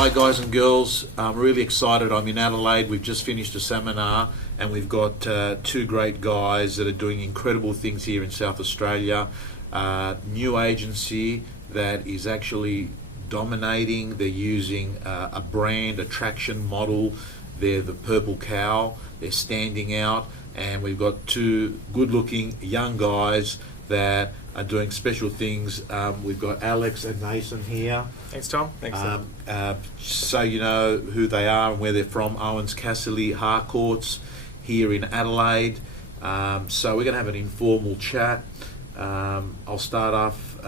Hi guys and girls, I'm really excited. I'm in Adelaide. We've just finished a seminar and we've got two great guys that are doing incredible things here in South Australia. New agency that is actually dominating. They're using a brand attraction model. They're the purple cow. They're standing out, and we've got two good looking young guys that are doing special things. We've got Alex and Nathan here. Thanks, Tom. Thanks, Tom. So you know who they are and where they're from. Ouwens Casserly, Harcourts, here in Adelaide. So we're going to have an informal chat. I'll start off.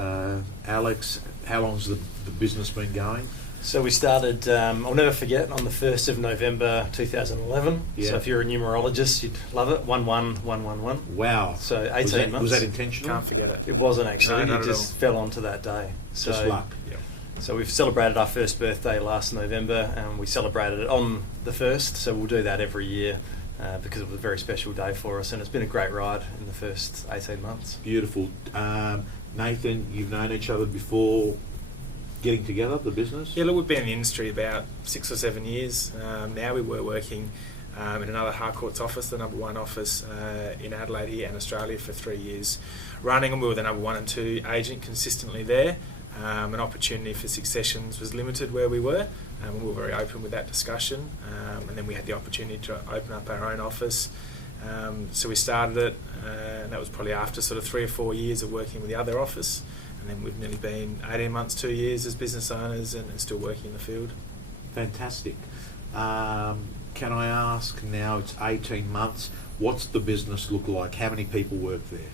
Alex, how long's the business been going? So we started, I'll never forget, on the 1st of November 2011. Yeah. So if you're a numerologist, you'd love it. 11111. Wow. So 18 months. Was that intentional? Can't forget it. It wasn't actually. No, it just fell onto that day. So, just luck. Yeah. So we've celebrated our first birthday last November, and we celebrated it on the 1st. So we'll do that every year because it was a very special day for us, and it's been a great ride in the first 18 months. Beautiful. Nathan, you've known each other before getting together, the business? Yeah, look, we've been in the industry about 6 or 7 years. Now we were working in another Harcourts office, the number one office in Adelaide here and Australia for 3 years running, and we were the number 1 and 2 agent consistently there. An opportunity for successions was limited where we were, and we were very open with that discussion. And then we had the opportunity to open up our own office. So we started it, and that was probably after sort of 3 or 4 years of working with the other office. And then we've nearly been 18 months, 2 years as business owners and still working in the field. Fantastic. Can I ask now, it's 18 months, what's the business look like? How many people work there?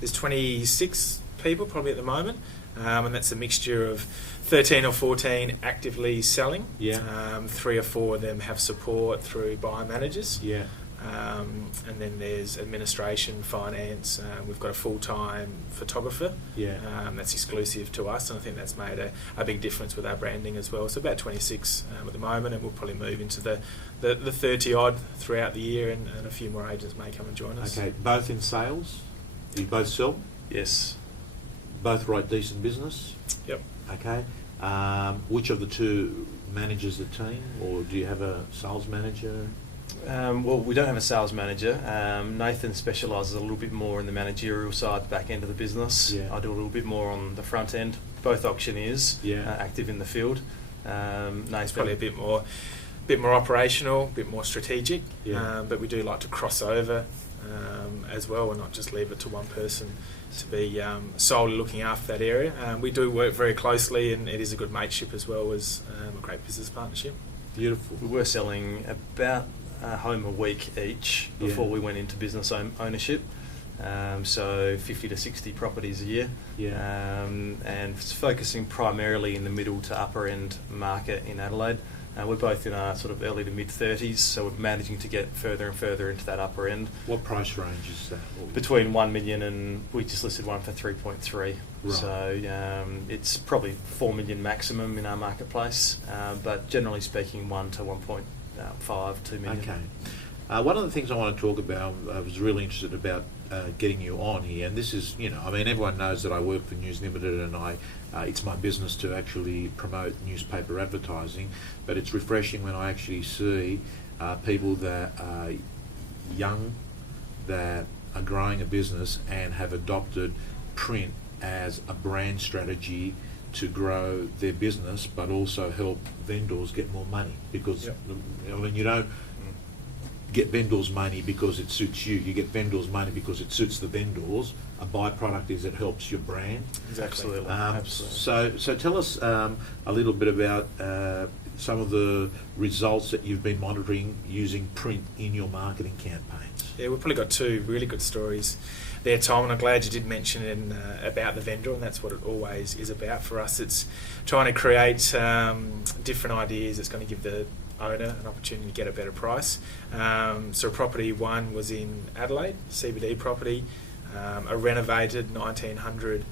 There's 26 people probably at the moment, and that's a mixture of 13 or 14 actively selling. Yeah. 3 or 4 of them have support through buyer managers. Yeah. And then there's administration, finance. We've got a full-time photographer. Yeah. That's exclusive to us, and I think that's made a big difference with our branding as well. So about 26 at the moment, and we'll probably move into the 30-odd throughout the year, and a few more agents may come and join us. Okay, both in sales? You both sell? Yes. Both write decent business? Yep. Okay. Which of the two manages the team, or do you have a sales manager? Well, we don't have a sales manager. Nathan specialises a little bit more in the managerial side, the back end of the business. Yeah. I do a little bit more on the front end. Both auctioneers, Yeah. active in the field. It's probably a bit more operational, a bit more strategic. Yeah. But we do like to cross over as well, and not just leave it to one person to be solely looking after that area. We do work very closely, and it is a good mateship as well as a great business partnership. Beautiful. We were selling about a home a week each before we went into business ownership. So 50 to 60 properties a year. Yeah. And focusing primarily in the middle to upper end market in Adelaide. We're both in our sort of early to mid 30s, so we're managing to get further and further into that upper end. What price range is that? Between 1 million and we just listed one for 3.3. Right. So it's probably 4 million maximum in our marketplace, but generally speaking 1 to 1.5, 2 million. Okay. One of the things I want to talk about, I was really interested about getting you on here, and this is, I mean, everyone knows that I work for News Limited, and it's my business to actually promote newspaper advertising, but it's refreshing when I actually see people that are young, that are growing a business and have adopted print as a brand strategy to grow their business, but also help vendors get more money, because I mean, you don't get vendors money because it suits you. You get vendors money because it suits the vendors. A byproduct is it helps your brand. Absolutely. So tell us a little bit about some of the results that you've been monitoring using print in your marketing campaigns. Yeah, we've probably got 2 really good stories there, Tom, and I'm glad you did mention about the vendor, and that's what it always is about for us. It's trying to create different ideas that's going to give the owner an opportunity to get a better price. So property 1 was in Adelaide CBD property, a renovated 1900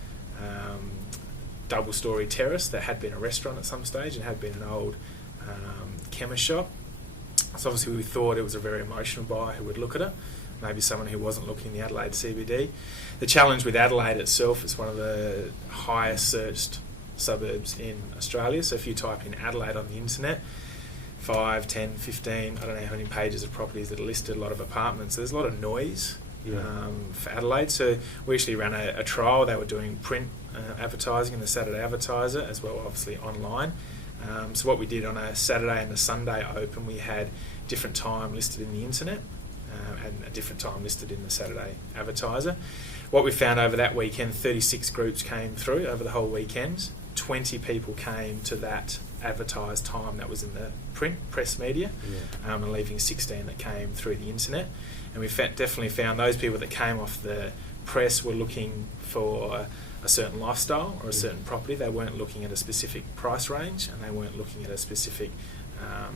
double-storey terrace that had been a restaurant at some stage and had been an old chemist shop. So obviously we thought it was a very emotional buyer who would look at it, maybe someone who wasn't looking in the Adelaide CBD. The challenge with Adelaide itself is one of the highest searched suburbs in Australia. So if you type in Adelaide on the internet, 5, 10, 15, I don't know how many pages of properties that are listed, a lot of apartments. So there's a lot of noise for Adelaide. So we actually ran a trial. They were doing print advertising in the Saturday Advertiser, as well obviously online. So what we did on a Saturday and a Sunday open, we had different time listed in the internet and a different time listed in the Saturday Advertiser. What we found over that weekend, 36 groups came through over the whole weekend. 20 people came to that advertised time that was in the press media, and leaving 16 that came through the internet. And we definitely found those people that came off the press were looking for a certain lifestyle or a certain property. They weren't looking at a specific price range, and they weren't looking at a specific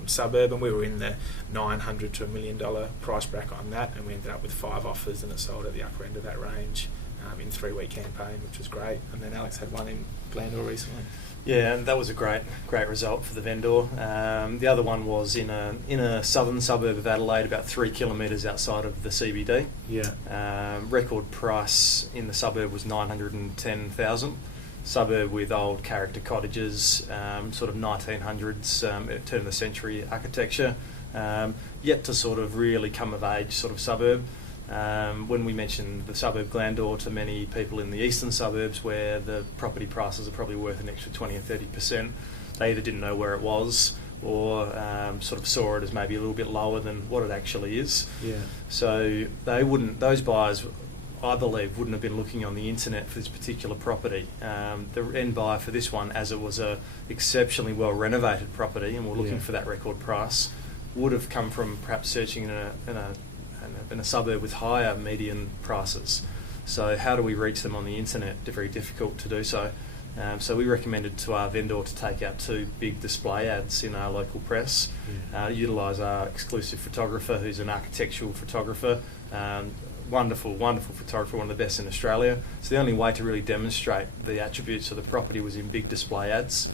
suburb. And we were in the $900 to $1 million price bracket on that, and we ended up with 5 offers, and it sold at the upper end of that range in 3-week campaign, which was great. And then Alex had one in Glandore recently. Yeah, and that was a great result for the vendor. The other one was in a southern suburb of Adelaide, about 3 kilometres outside of the CBD. Record price in the suburb was $910,000. Suburb with old character cottages, sort of 1900s, turn of the century architecture. Yet to sort of really come of age sort of suburb. When we mentioned the suburb Glandore to many people in the eastern suburbs, where the property prices are probably worth an extra 20 and 30%, they either didn't know where it was or sort of saw it as maybe a little bit lower than what it actually is. So those buyers, I believe, wouldn't have been looking on the internet for this particular property. The end buyer for this one, as it was a exceptionally well renovated property and we're looking for that record price, would have come from perhaps searching in a suburb with higher median prices. So how do we reach them on the internet? Very difficult to do so. So we recommended to our vendor to take out 2 big display ads in our local press, utilise our exclusive photographer, who's an architectural photographer, wonderful photographer, one of the best in Australia. So the only way to really demonstrate the attributes of the property was in big display ads.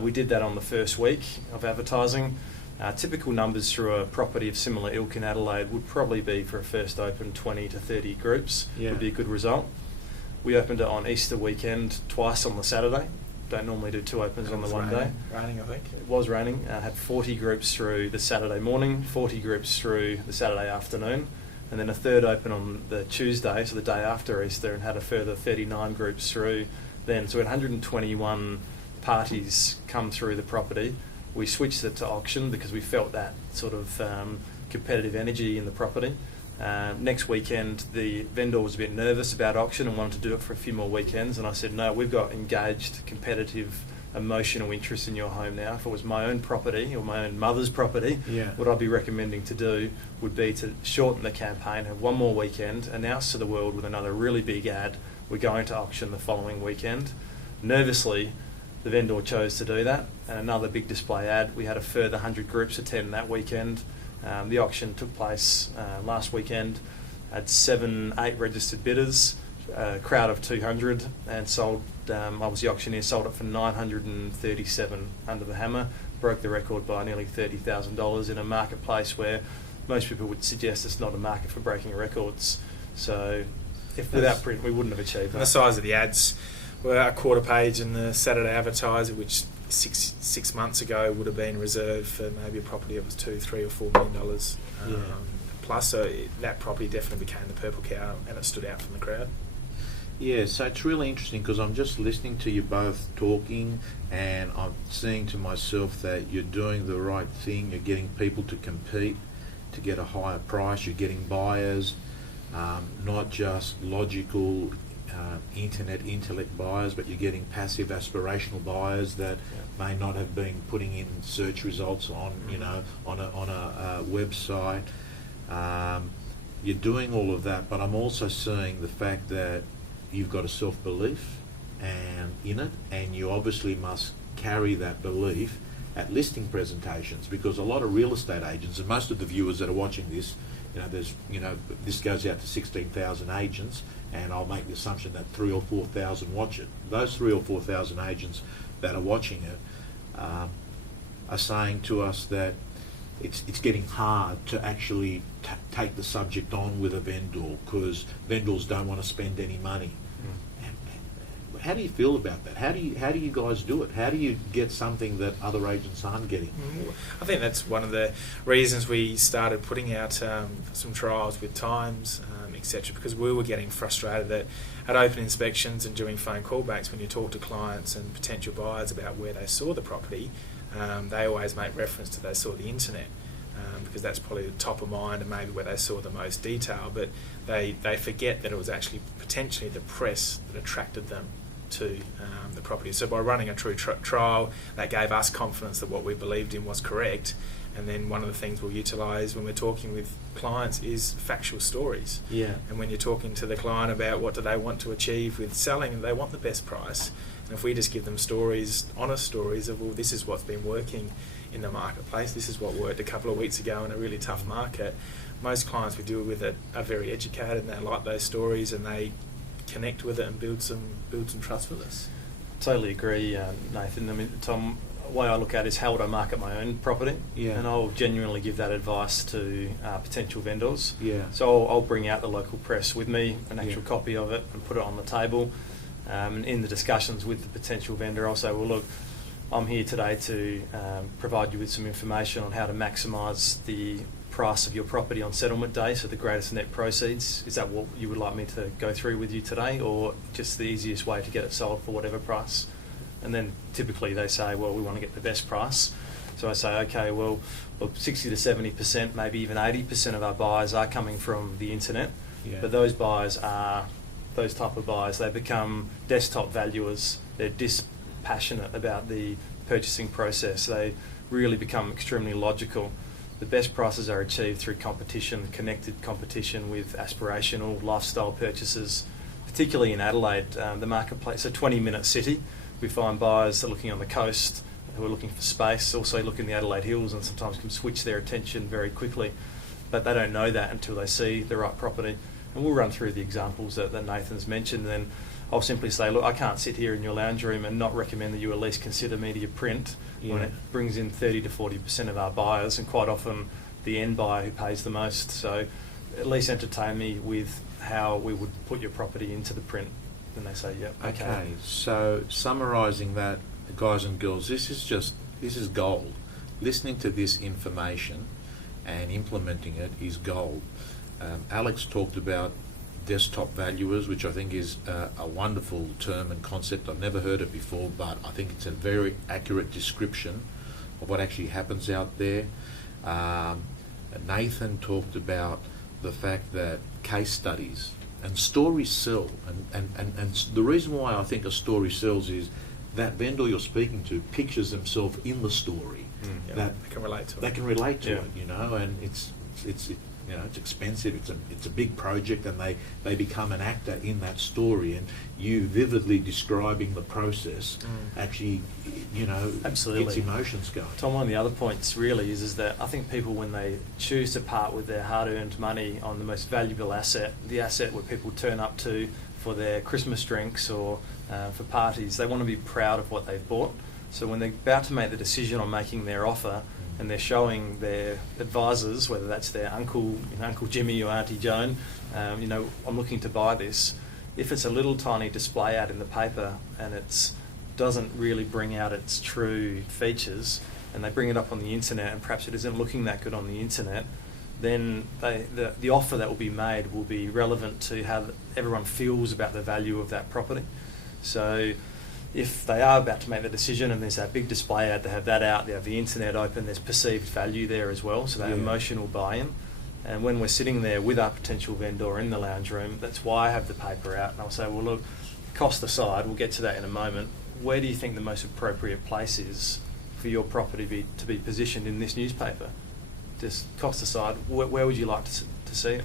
We did that on the first week of advertising. Typical numbers through a property of similar ilk in Adelaide would probably be, for a first open, 20 to 30 groups would be a good result. We opened it on Easter weekend twice on the Saturday. Don't normally do 2 opens on the one day. Raining, I think. It was raining. Had 40 groups through the Saturday morning, 40 groups through the Saturday afternoon, and then a third open on the Tuesday, so the day after Easter, and had a further 39 groups through then. So we had 121 parties come through the property. We switched it to auction because we felt that sort of competitive energy in the property. Next weekend, the vendor was a bit nervous about auction and wanted to do it for a few more weekends, and I said, no, we've got engaged, competitive, emotional interest in your home now. If it was my own property or my own mother's property, what I'd be recommending to do would be to shorten the campaign, have one more weekend, announce to the world with another really big ad, we're going to auction the following weekend. Nervously, the vendor chose to do that, and another big display ad. We had a further 100 groups attend that weekend. The auction took place last weekend, had 8 registered bidders, a crowd of 200, and sold. I was the auctioneer, sold it for $937 under the hammer, broke the record by nearly $30,000 in a marketplace where most people would suggest it's not a market for breaking records. So, without print, we wouldn't have achieved that. The size of the ads were a quarter page in the Saturday Advertiser, which six months ago would have been reserved for maybe a property that was $2, $3 or $4 million plus. So that property definitely became the purple cow, and it stood out from the crowd. Yeah, so it's really interesting because I'm just listening to you both talking, and I'm seeing to myself that you're doing the right thing. You're getting people to compete to get a higher price. You're getting buyers, not just logical internet intellect buyers, but you're getting passive aspirational buyers that may not have been putting in search results on on a website. You're doing all of that, but I'm also seeing the fact that you've got a self-belief and in it, and you obviously must carry that belief at listing presentations, because a lot of real estate agents, and most of the viewers that are watching this, this goes out to 16,000 agents, and I'll make the assumption that 3,000 or 4,000 watch it. Those 3,000 or 4,000 agents that are watching it are saying to us that it's getting hard to actually take the subject on with a vendor, because vendors don't want to spend any money. How do you feel about that? How do you guys do it? How do you get something that other agents aren't getting? I think that's one of the reasons we started putting out some trials with times, etc., because we were getting frustrated that at open inspections and doing phone callbacks, when you talk to clients and potential buyers about where they saw the property, they always make reference to they saw the internet, because that's probably the top of mind and maybe where they saw the most detail, but they forget that it was actually potentially the press that attracted them to the property. So by running a true trial, that gave us confidence that what we believed in was correct. And then one of the things we'll utilise when we're talking with clients is factual stories. Yeah. And when you're talking to the client about what do they want to achieve with selling, they want the best price. And if we just give them stories, honest stories of, well, this is what's been working in the marketplace, this is what worked a couple of weeks ago in a really tough market, most clients we deal with are very educated and they like those stories and they connect with it and build some trust with us. Totally agree, Nathan. I mean, Tom, the way I look at it is how would I market my own property? Yeah. And I'll genuinely give that advice to potential vendors. Yeah. So I'll bring out the local press with me, an actual copy of it, and put it on the table. And in the discussions with the potential vendor, I'll say, well, look, I'm here today to provide you with some information on how to maximise the price of your property on settlement day, so the greatest net proceeds. Is that what you would like me to go through with you today, or just the easiest way to get it sold for whatever price? And then typically they say, well, we want to get the best price. So I say, okay, well, look, 60 to 70%, maybe even 80% of our buyers are coming from the internet, but those buyers are those type of buyers. They become desktop valuers. They're dispassionate about the purchasing process. They really become extremely logical. The best prices are achieved through competition, connected competition with aspirational lifestyle purchases, particularly in Adelaide, the marketplace, a 20-minute city. We find buyers are looking on the coast who are looking for space, also look in the Adelaide Hills and sometimes can switch their attention very quickly. But they don't know that until they see the right property. And we'll run through the examples that Nathan's mentioned, and then I'll simply say, look, I can't sit here in your lounge room and not recommend that you at least consider media print when it brings in 30 to 40% of our buyers, and quite often the end buyer who pays the most. So at least entertain me with how we would put your property into the print. And they say, yep, okay. So summarising that, guys and girls, this is gold. Listening to this information and implementing it is gold. Alex talked about desktop valuers, which I think is a wonderful term and concept. I've never heard it before, but I think it's a very accurate description of what actually happens out there. Nathan talked about the fact that case studies and stories sell, and the reason why I think a story sells is that vendor you're speaking to pictures themselves in the story. That they can relate to it. They can relate to it, and it's expensive. It's a big project, and they become an actor in that story. And you vividly describing the process actually, absolutely gets emotions going. Tom, one of the other points really is that I think people, when they choose to part with their hard-earned money on the most valuable asset, the asset where people turn up to for their Christmas drinks or for parties, they want to be proud of what they've bought. So when they're about to make the decision on making their offer, and they're showing their advisors, whether that's their uncle, Uncle Jimmy or Auntie Joan, I'm looking to buy this. If it's a little tiny display ad in the paper and it doesn't really bring out its true features, and they bring it up on the internet and perhaps it isn't looking that good on the internet, then the offer that will be made will be relevant to how everyone feels about the value of that property. So if they are about to make the decision and there's that big display ad, they have that out, they have the internet open, there's perceived value there as well, so that emotional buy-in. And when we're sitting there with our potential vendor in the lounge room, that's why I have the paper out, and I'll say, well, look, cost aside, we'll get to that in a moment, where do you think the most appropriate place is for your property to be positioned in this newspaper? Just cost aside, where would you like to see it?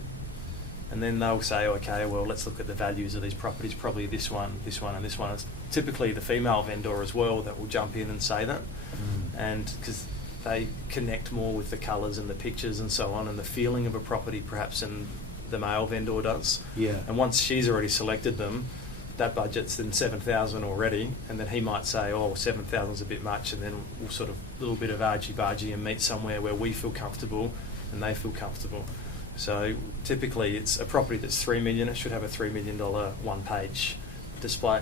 And then they'll say, okay, well, let's look at the values of these properties, probably this one, and this one. It's typically the female vendor as well that will jump in and say that. And because they connect more with the colours and the pictures and so on, and the feeling of a property perhaps than the male vendor does. And once she's already selected them, that budget's then 7,000 already, and then he might say, oh, 7,000's a bit much, and then we'll sort of a little bit of argy-bargy and meet somewhere where we feel comfortable and they feel comfortable. So typically it's a property that's $3 million, it should have a $3 million one-page display.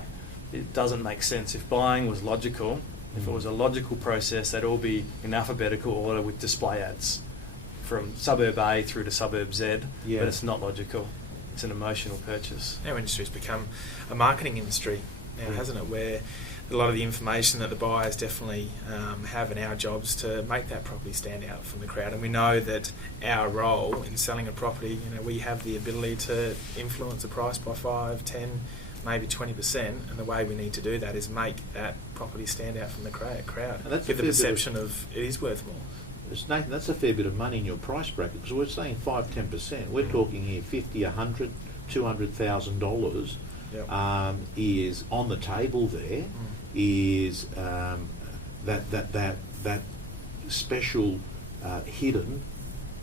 it doesn't make sense. If buying was logical, if it was a logical process, they'd all be in alphabetical order with display ads from suburb A through to suburb Z, but it's not logical. It's an emotional purchase. Our industry's become a marketing industry now, hasn't it, where a lot of the information that the buyers definitely have in our jobs to make that property stand out from the crowd. And we know that our role in selling a property, we have the ability to influence the price by 5, 10, maybe 20%, and the way we need to do that is make that property stand out from the crowd. Give the perception of it is worth more. Nathan, that's a fair bit of money in your price bracket, because we're saying 5-10%. We're talking here $50, $100, $200,000 is on the table there. Is that special hidden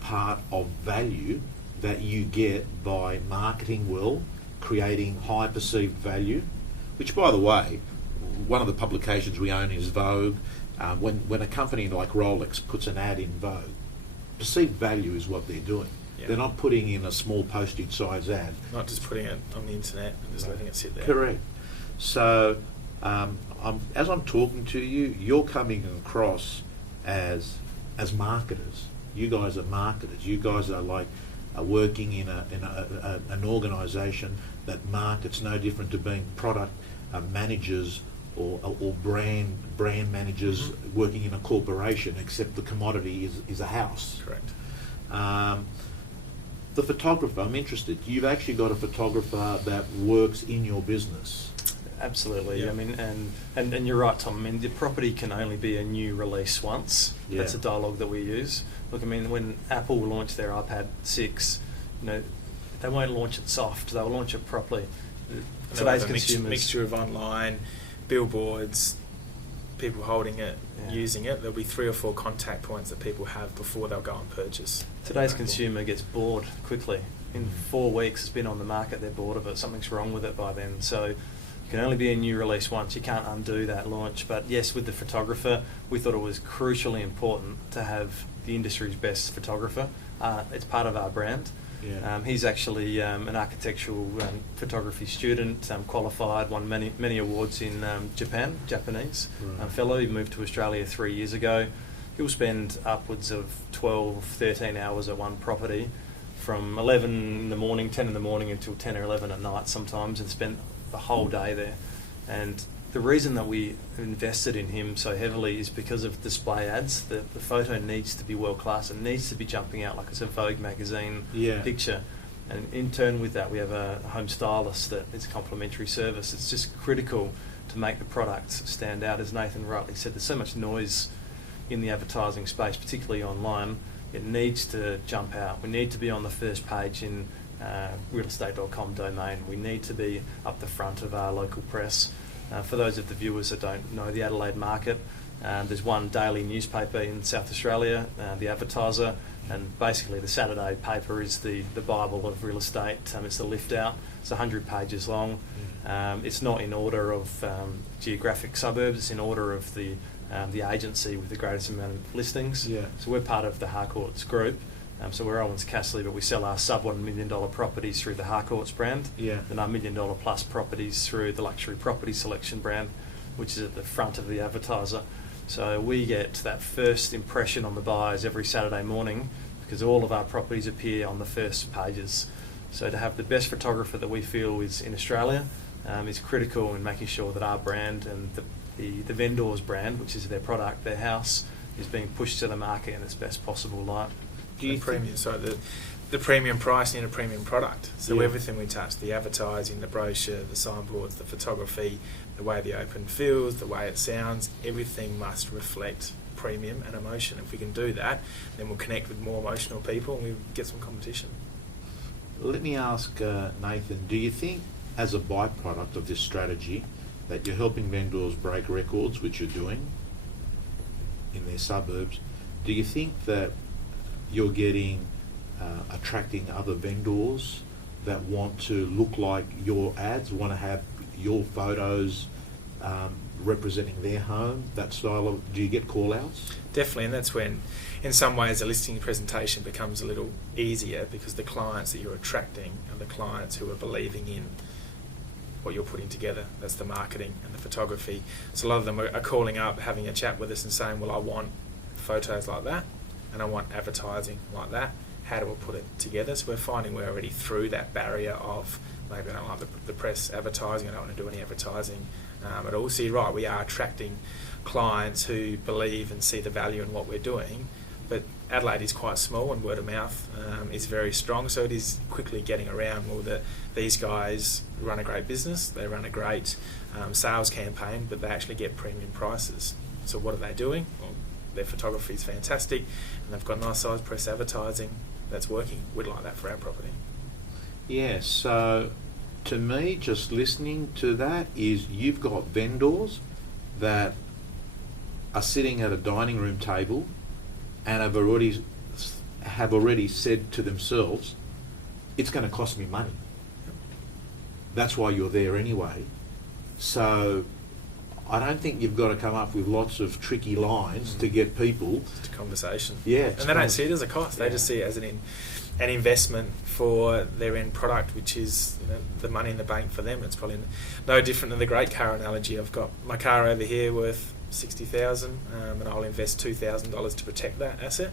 part of value that you get by marketing well, creating high perceived value, which, by the way, one of the publications we own is Vogue. When a company like Rolex puts an ad in Vogue, perceived value is what they're doing. Yep. They're not putting in a small postage size ad. Not just putting it on the internet and just letting it sit there. Correct. So as I'm talking to you, you're coming across as marketers. You guys are marketers. You guys are like working in an organisation that markets, no different to being product managers or brand managers working in a corporation, except the commodity is a house. Correct. The photographer, I'm interested. You've actually got a photographer that works in your business. Absolutely. Yeah. I mean, and you're right, Tom. I mean, the property can only be a new release once. Yeah. That's a dialogue that we use. Look, I mean, when Apple launched their iPad 6, they won't launch it soft. They'll launch it properly. Today's consumers, mixture of online, billboards, people holding it, using it. There'll be 3 or 4 contact points that people have before they'll go and purchase. Today's consumer gets bored quickly. In 4 weeks it's been on the market, they're bored of it. Something's wrong with it by then. So it can only be a new release once. You can't undo that launch. But yes, with the photographer, we thought it was crucially important to have the industry's best photographer. It's part of our brand. Yeah. He's actually an architectural photography student, qualified, won many awards in Japanese fellow. He moved to Australia 3 years ago. He'll spend upwards of 12, 13 hours at one property from 11 in the morning, 10 in the morning until 10 or 11 at night sometimes, and spend the whole day there. And the reason that we invested in him so heavily is because of display ads. The photo needs to be world class. It needs to be jumping out like it's a Vogue magazine picture. And in turn with that, we have a home stylist that is a complimentary service. It's just critical to make the product stand out. As Nathan rightly said, there's so much noise in the advertising space, particularly online. It needs to jump out. We need to be on the first page in realestate.com domain. We need to be up the front of our local press. For those of the viewers that don't know the Adelaide market, there's one daily newspaper in South Australia, the Advertiser, and basically the Saturday paper is the Bible of real estate. It's the lift out. It's 100 pages long. It's not in order of geographic suburbs. It's in order of the agency with the greatest amount of listings. Yeah. So we're part of the Harcourts group. So we're Ouwens Casserly, but we sell our sub $1 million properties through the Harcourts brand, and our $1 million plus properties through the Luxury Property Selection brand, which is at the front of the Advertiser. So we get that first impression on the buyers every Saturday morning because all of our properties appear on the first pages. So to have the best photographer that we feel is in Australia is critical in making sure that our brand and the vendor's brand, which is their product, their house, is being pushed to the market in its best possible light. The premium pricing and a premium product. So everything we touch, the advertising, the brochure, the signboards, the photography, the way the open feels, the way it sounds, everything must reflect premium and emotion. If we can do that, then we'll connect with more emotional people and we get some competition. Let me ask Nathan, do you think as a byproduct of this strategy that you're helping vendors break records, which you're doing in their suburbs, do you think that you're attracting other vendors that want to look like your ads, want to have your photos representing their home, that style of, do you get call-outs? Definitely, and that's when, in some ways, the listing presentation becomes a little easier because the clients that you're attracting are the clients who are believing in what you're putting together. That's the marketing and the photography. So a lot of them are calling up, having a chat with us and saying, well, I want photos like that and I want advertising like that. How do we put it together? So we're finding we're already through that barrier of maybe I don't like the press advertising, I don't want to do any advertising at all. So you're right, we are attracting clients who believe and see the value in what we're doing, but Adelaide is quite small and word of mouth is very strong, so it is quickly getting around. Well, that these guys run a great business, they run a great sales campaign, but they actually get premium prices. So what are they doing? Well, their photography is fantastic and they've got nice size press advertising that's working. We'd like that for our property. Yeah, so to me, just listening to that is you've got vendors that are sitting at a dining room table and have already said to themselves, it's going to cost me money. That's why you're there anyway. So I don't think you've got to come up with lots of tricky lines to get people. It's a conversation. Yeah. And they don't see it as a cost. They just see it as an investment for their end product, which is the money in the bank for them. It's probably no different than the great car analogy. I've got my car over here worth $60,000 and I'll invest $2,000 to protect that asset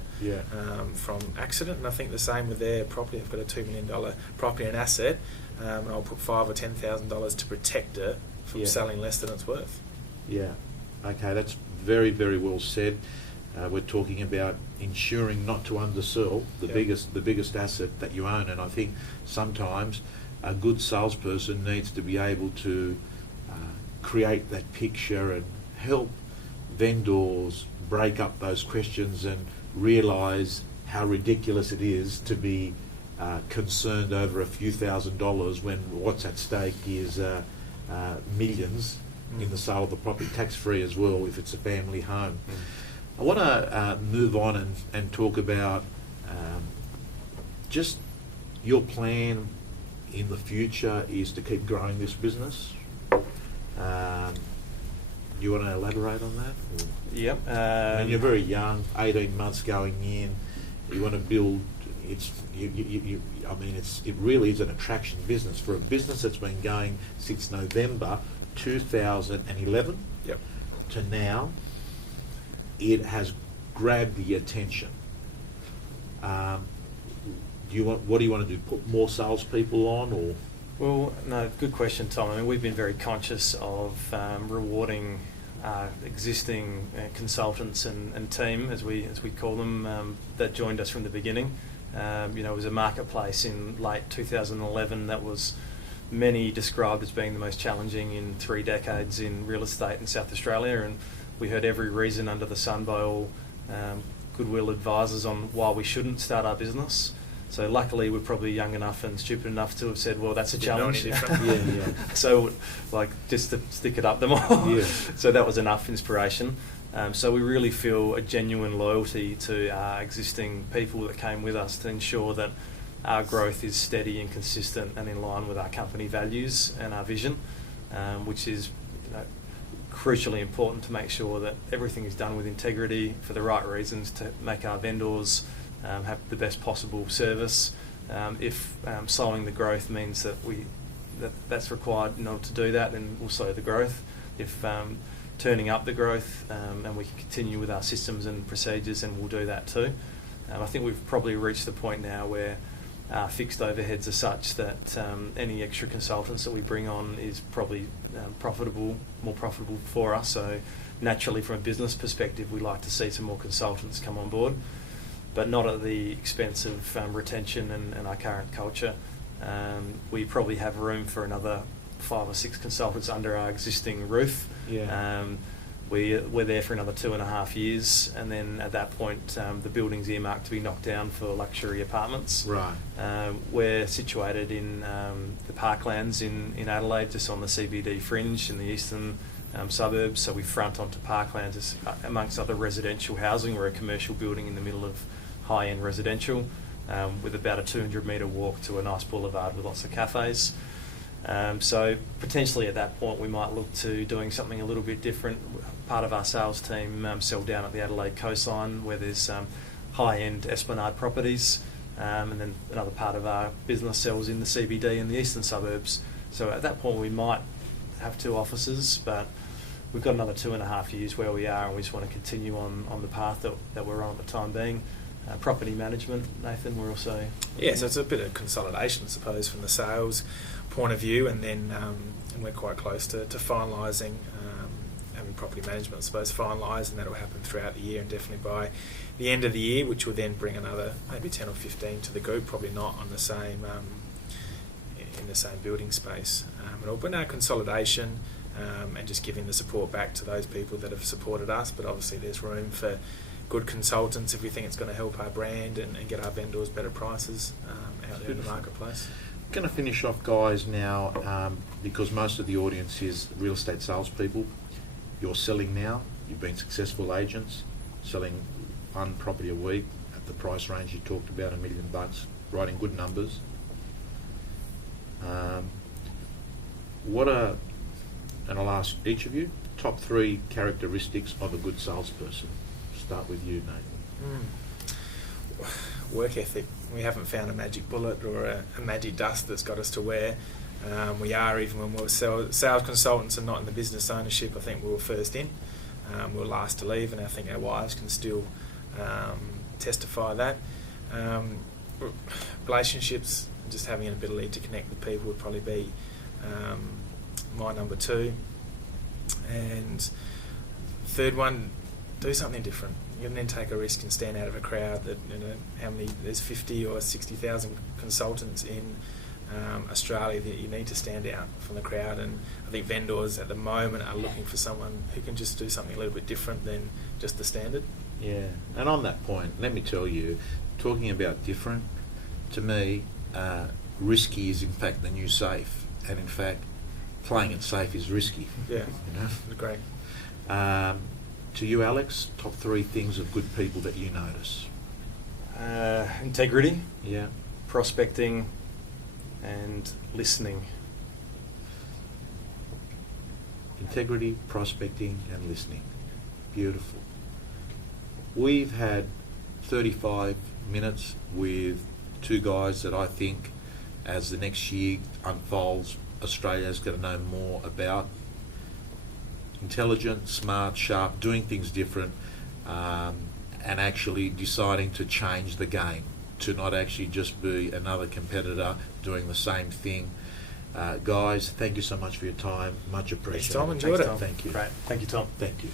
from accident. And I think the same with their property. I've got a $2 million property and asset and I'll put $5,000 or $10,000 to protect it from selling less than it's worth. Yeah. Okay, that's very, very well said. We're talking about ensuring not to undersell the biggest asset that you own, and I think sometimes a good salesperson needs to be able to create that picture and help vendors break up those questions and realise how ridiculous it is to be concerned over a few $1,000s when what's at stake is millions in the sale of the property, tax-free as well if it's a family home. I want to move on and talk about just your plan in the future is to keep growing this business. You want to elaborate on that? Yep. I mean, you're very young, 18 months going in. You want to build. It really is an attraction business for a business that's been going since November 2011 to now. It has grabbed the attention. What do you want to do? Put more salespeople on, or? Well, no, good question, Tom. I mean, we've been very conscious of rewarding existing consultants and team, as we call them, that joined us from the beginning. It was a marketplace in late 2011 that was many described as being the most challenging in 3 decades in real estate in South Australia, and we heard every reason under the sun by all goodwill advisors on why we shouldn't start our business. So luckily we're probably young enough and stupid enough to have said, well, that's a challenge. So just to stick it up them all. So that was enough inspiration. So we really feel a genuine loyalty to our existing people that came with us to ensure that our growth is steady and consistent and in line with our company values and our vision, which is crucially important to make sure that everything is done with integrity for the right reasons to make our vendors have the best possible service. If slowing the growth means that's required in order to do that, then we'll slow the growth. If turning up the growth and we can continue with our systems and procedures, then we'll do that too. I think we've probably reached the point now where our fixed overheads are such that any extra consultants that we bring on is probably more profitable for us. So naturally, from a business perspective, we like to see some more consultants come on board, but not at the expense of retention and our current culture. We probably have room for another 5 or 6 consultants under our existing roof. We're there for another 2.5 years, and then at that point the building's earmarked to be knocked down for luxury apartments. Right. We're situated in the Parklands in Adelaide, just on the CBD fringe in the eastern suburbs, so we front onto Parklands amongst other residential housing. We're a commercial building in the middle of high-end residential with about a 200-metre walk to a nice boulevard with lots of cafes. So potentially at that point we might look to doing something a little bit different. Part of our sales team sell down at the Adelaide coastline where there's high-end esplanade properties, and then another part of our business sells in the CBD and the eastern suburbs. So at that point we might have 2 offices, but we've got another 2.5 years where we are, and we just want to continue on the path that we're on at the time being. Property management, Nathan, we're also... Yeah, so it's a bit of consolidation, I suppose, from the sales point of view, and then and we're quite close to finalising having property management, I suppose, finalised, and that'll happen throughout the year, and definitely by the end of the year, which will then bring another maybe 10 or 15 to the group, probably not on the same in the same building space. But no, consolidation, and just giving the support back to those people that have supported us, but obviously there's room for good consultants if we think it's going to help our brand and get our vendors better prices out there in the marketplace. I'm going to finish off, guys, now because most of the audience is real estate salespeople. You're selling now. You've been successful agents, selling 1 property a week at the price range you talked about, $1 million, writing good numbers. And I'll ask each of you, top 3 characteristics of a good salesperson. Start with you, Nathan. Work ethic. We haven't found a magic bullet or a magic dust that's got us to where we are, even when we're sales consultants and not in the business ownership. I think we were first in. We were last to leave, and I think our wives can still testify that. Relationships, just having an ability to connect with people would probably be my number 2. And third one, do something different. You can then take a risk and stand out of a crowd that, there's 50 or 60,000 consultants in Australia that you need to stand out from the crowd, and I think vendors at the moment are looking for someone who can just do something a little bit different than just the standard. Yeah, and on that point, let me tell you, talking about different, to me, risky is in fact the new safe, and in fact, playing it safe is risky. Yeah, great. To you, Alex, top 3 things of good people that you notice. Integrity. Yeah. Prospecting. And listening. Integrity, prospecting, and listening. Beautiful. We've had 35 minutes with 2 guys that I think, as the next year unfolds, Australia's going to know more about. Intelligent, smart, sharp, doing things different, and actually deciding to change the game, to not actually just be another competitor doing the same thing. Guys, thank you so much for your time. Much appreciated. Thanks, Tom. Enjoyed it. Thank you. Great. Thank you, Tom. Thank you.